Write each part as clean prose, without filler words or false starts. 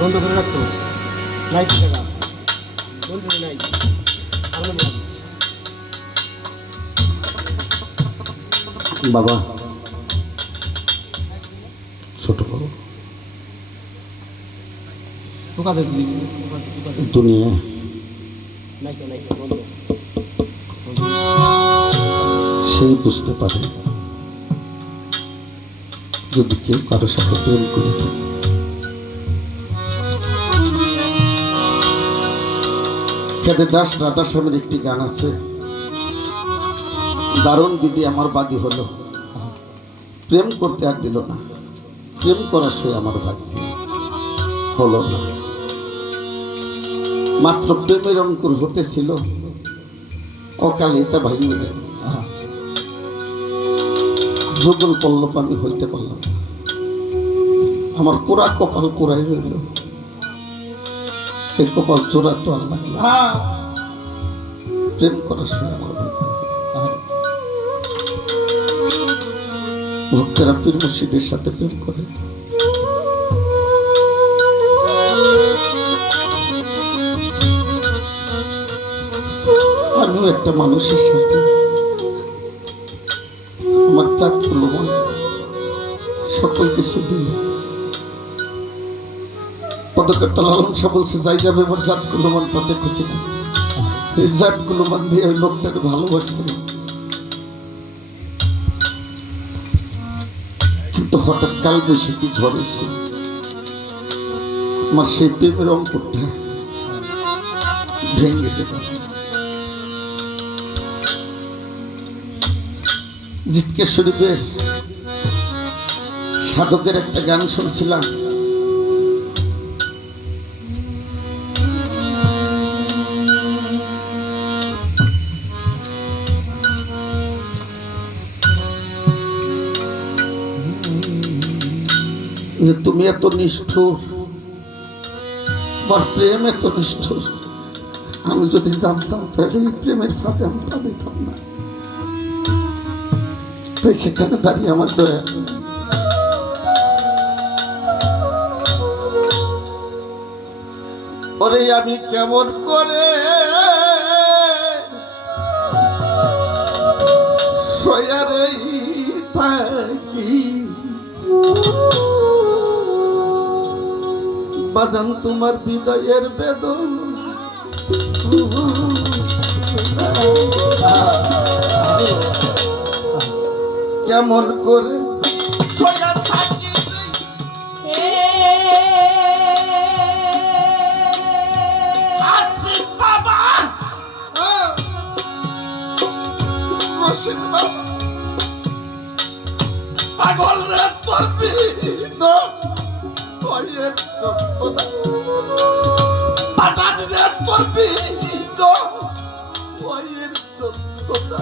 বন্ধ করে রাখছো নাই কি টাকা বন্ধ করে নাই হারমোনিয়াম বাবা ছোট বড় টোকা দে দুনিয়া নাই বন্ধ সেই বুঝতে পারে যদি কেউ কারোর সাথে প্রেম করে থাকে। খেদে দাস রাধা স্বামীর একটি গান আছে, দারুণ বিধি আমার বাদী হলো, প্রেম করতে আর দিল না, প্রেম করা সে আমার ভাগ্য হলো না। মাত্র প্রেমের অঙ্কুর হতেছিল, অকালে তা ভাঙিয়ে গেল। যুগল পল্লব আমি হইতে পারলাম, আমার পুরা কপাল পুরাই রইল। এই কপাল চোরা তো আর লাগলো, প্রেম করার সময় আমার ভক্তেরা পীর মুর্শিদের সাথে প্রেম করে। আমিও একটা মানুষের সাথে আমার জাতগুলো মন সকল কিছু দিয়ে পদকর্তা লালন শাহ বলছে, যাই যাবে আমার জাতগুলো মান তাতে ক্ষতি না। এই জাতগুলো মান দিয়ে ওই লোকটাকে ভালোবাসছিল, কিন্তু হঠাৎ কাল বৈশাখী ঝড় এসে আমার সেই প্রেমের অঙ্কুরটা ভেঙে দিল। জিতকের শরীফের সাধকের একটা গান শুনছিলাম, যে তুমি এত নিষ্ঠুর, তোমার প্রেম এত নিষ্ঠুর, আমি যদি জানতাম তাহলে এই প্রেমের ফাঁদে আমি পা দিতাম না। তাই সেখানে দাঁড়িয়ে আমার দয়া, ওরে আমি কেমন করে সয়ারে থাকি বাজান তোমার বিদায়ের বেদন, কেমন করে সয়া থাকি বাবা রশিদ বাবা পাগল রে তোর বিদন ওয়ের তোরা পাটান রে তোর বিদন ওয়ের তোরা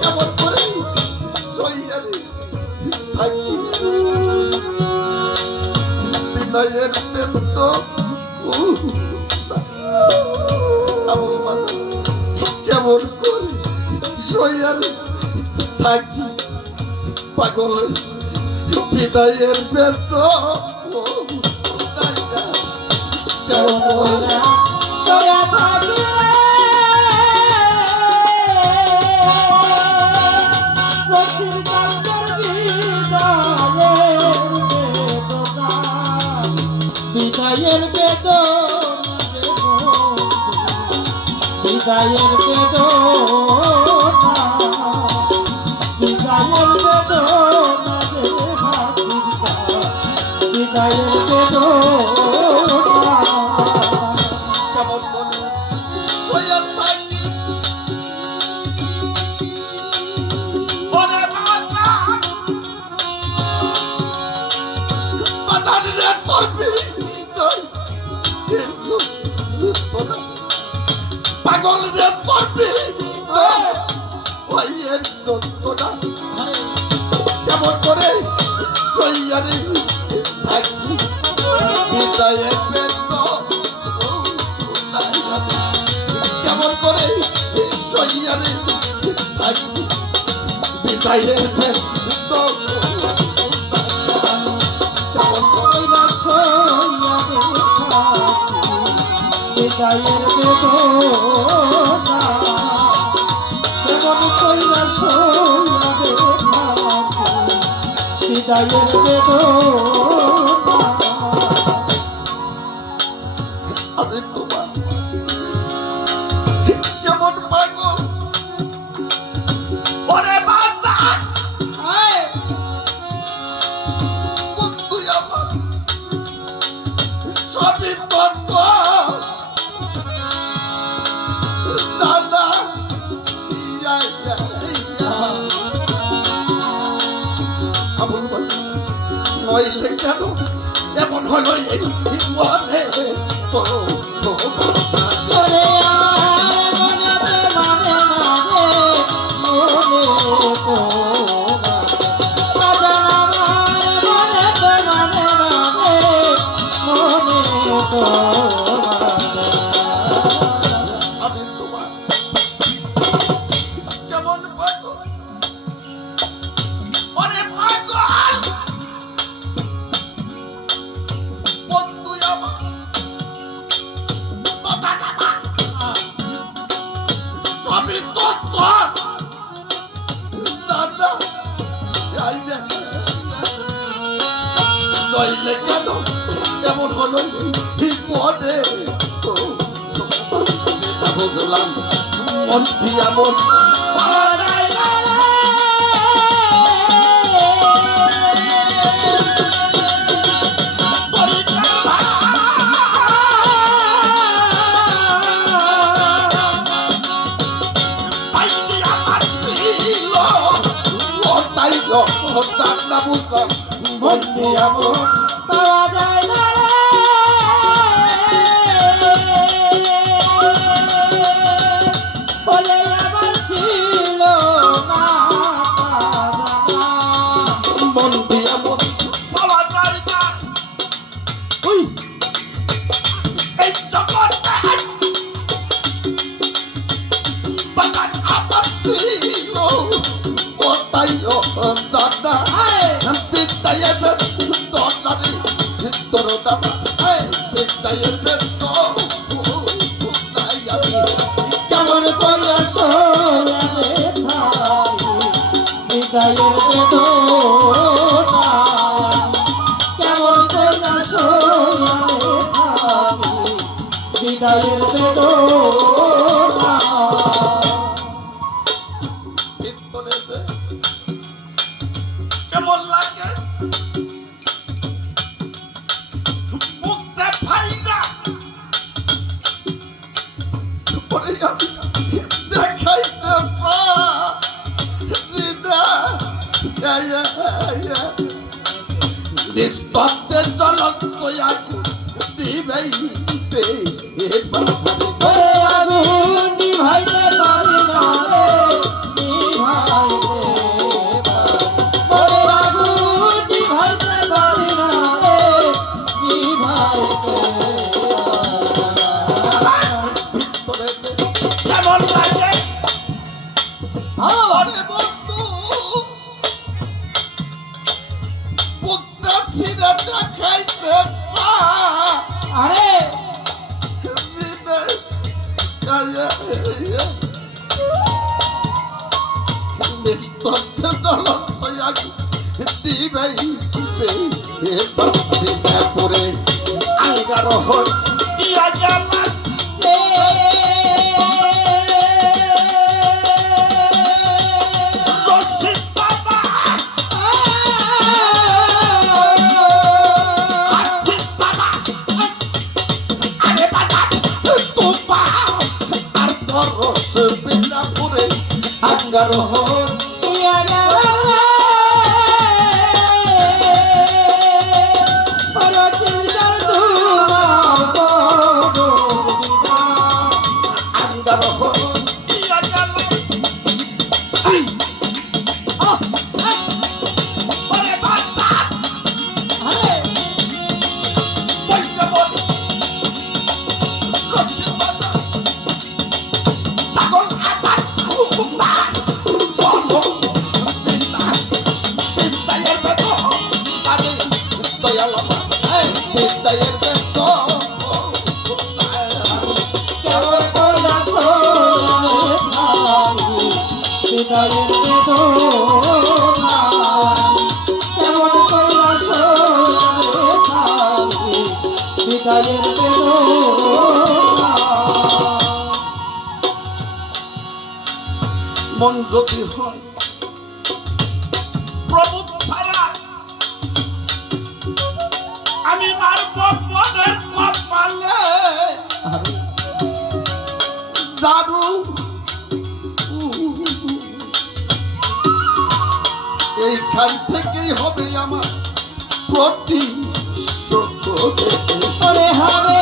কেমন করে সইয়ারে থাকি বিদায়ের বেদ কেমন করে সইয়ারে থাকি পাগল বিদায়ের বেদ কেমন করে সইয়া থাকি বিদায়ের বেদন, বিদায়ের বেদন, বিদায়ের বেদন, বিদায়ের বেদন। কেমন করে সইয়া থাকি ওরে বাবা পাটান রে তোর বিদন পাগল রে তোর বিদন ওয়ের তোরা কেমন করে সইয়ারে থাকি বিদায়ের বেদ কেমন করে সইয়ারে থাকি বিদায়ের বেদ কেমন করে বিদায়ের বেদনা কেমন কইরা সইয়া রে থাকি বিদায়ের বেদনা আমি তোমার কেমন পাগল ওরে বাবা তুই আমার সবই তত্ত্ব দাদা নইলে কেন এমন হলো এই মনে তো ওরে আর মনেতে মানে মনে কোনা বাজান আমার মনেতে মানে মনে কোনা আমি তোমার কেমন পাগল অরে পাগল বন্ধু আমার কথা না সবই তত্ত্ব দাদা নইলে কেন এমন হলো ঠিক মনে বুঝলাম মন দিয়া মন না বুঝলাম মন দিয়া মন পাওয়া যায় না বলে আবার ছিল না মন দিয়া মন পাওয়া যায় না ওই এই জগতে বাগান আবার ছিল ও তাই দাদা বিদ্যায় দরদারি তোর দাদা বিদ্যায় কেমন কইরা সইয়া রে থাকি বিদায়ের বেদনা কেমন কইরা সইয়া রে থাকি বিদায়ের বেদনা কেমন লাগে মুখটা ফাইনা পরে আমি দেখাইতে নিস্তব্ধের জ্বলন্ত আগুন দিবেই ওরে আগুন নিভাইতে পারি না রে নিভাইতে ওরে আগুন নিভাইতে পারি না রে নিভাইতে কেমন লাগে আরে বন্ধু মুখটা ছিঁড়ে দেখাইতে আরে নিস্তব্ধ জ্বলন্ত আগুন দিবেই পরে আঙ্গার দিয়া গেল রশিদ বাবা আর্থিক বাবা আরে বাবা তোপা আর দরস বিনা পরে আঙ্গার ইয়া গেল পরচিন্তার তোমার বড় আঙ্গার দিয়া গেল পরে বাবা আরে পয়সা বল রশিদ বাবা পাগল আবার বিদ্যায়ের বেদ আরে দয়াল আমার বিদ্যায়ের বেদ বিদায়ের বেদনা কেমন কইরা সইবে থাকি বিদায়ের বেদনা মন যদি হয় প্রভু ছাড়া আমি মারব মনের কপালে দারু এইখান থেকেই হবে আমার প্রতিশোধ ওরে হবে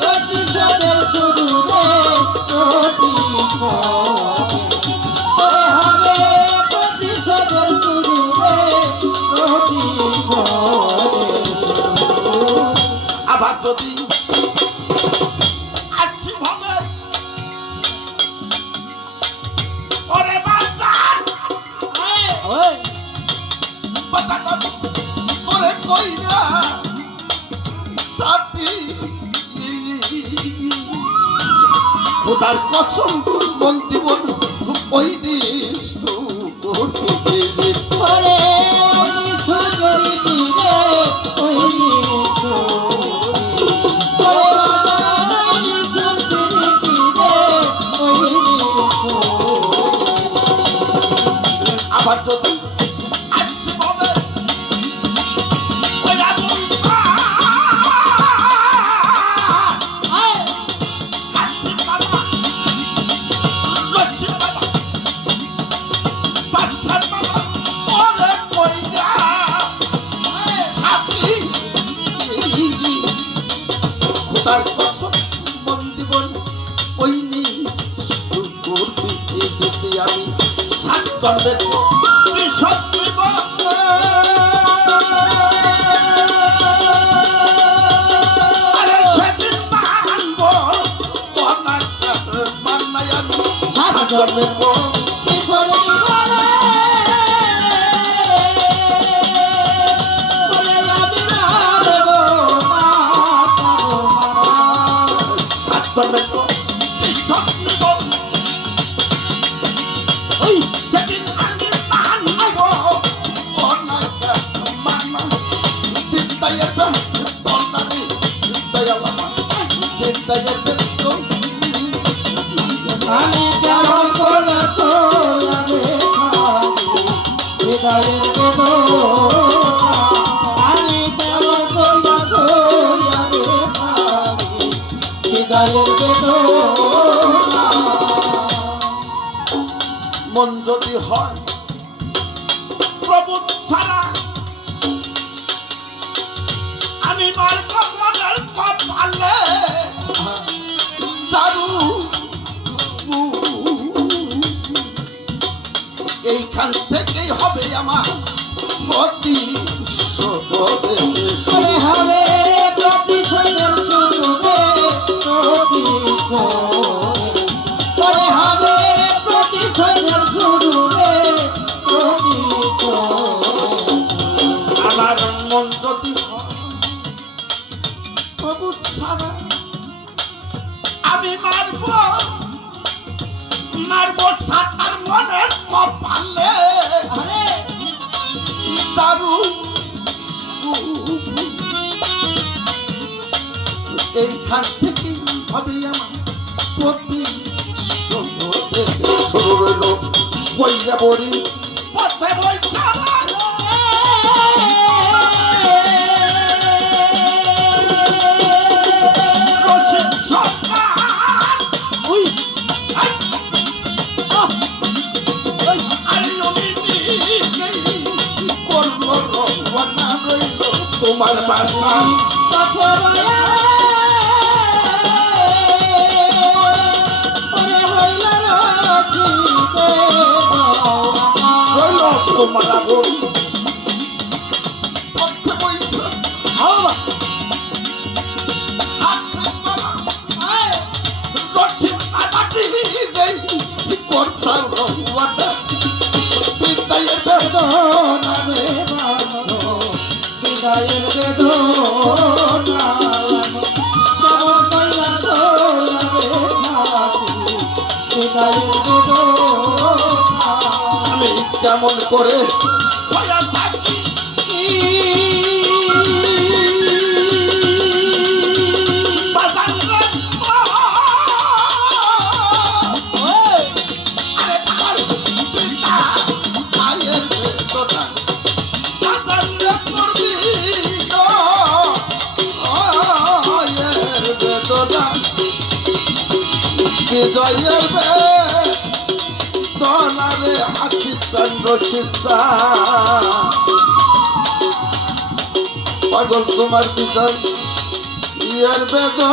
প্রতিশোধের শুরু রে প্রতিশোধ ওরে হবে প্রতিশোধের শুরু রে প্রতিশোধ আবার যদি আসি ভাবে ওরে বাজার ওরে কই না সাথী খোদার কসম মন জীবন ওই নিষ্ঠু ওরে সুন্দরী তীরে ওই আবার যদি আসি ভাবে ওই আগুন আসি বাবা লক্ষ্মী বাবা বাসার বাবা ওরে কই না সাথী খোদার কসম মন জীবন ওই নিষ্ঠুর পিছিয়ে আমি সাত জন্মের বিষদ নিব আরে সেদিন মানব মান্নাই আমি সাত জন্মের সাত জন্মের বিষদ নিব ওই সেদিন আমি মানব মান্না বিদ্যায়ের বন্দানি বিদ্যায়ের আমি কেমন করে সইবে থাকি বিদায়ের বেদনা আমি কেমন করে সইবে থাকি বিদায়ের বেদনা মন যদি হয় প্রভু ছাড়া আমি মারব মনের কপালে দারু এইখান থেকেই হবে আমার প্রতিশোধ ওরে হবে প্রতিশোধের শুরু রে প্রতিশোধ ওরে হবে প্রতিশোধের শুরু রে প্রতিশোধ আমার মন যদি হয় প্রভু ছাড়া আমি মারব সাতার মনের কপালে আরে দারু এইখান থেকে হবে আমার প্রতিশোধ শুরু রইল বইরা বড়ি পথে বই রসিক সরকার ওই তোমার বাসা রইল তোমার আগুন পথে বইছে রসিক আবাটি দেই করছার রওয়াটা বিদায়ের বেদনা রে বিদায়ের বেদনা কেমন কইরা সইবে থাকি বিদায়ের বেদনা কেমন করে ছয়া থাকি বাজার রে আরে আমার পিতা আয়ের বেদনা বাজার রে করবি আয়ের বেদনা হৃদয়ের বেদনা রে হাতি চন্দ্র চিন্তা পাগল তোমার হৃদয় ইয়ার বেদনা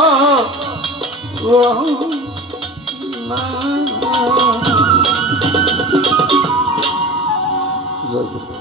জয় গুরু।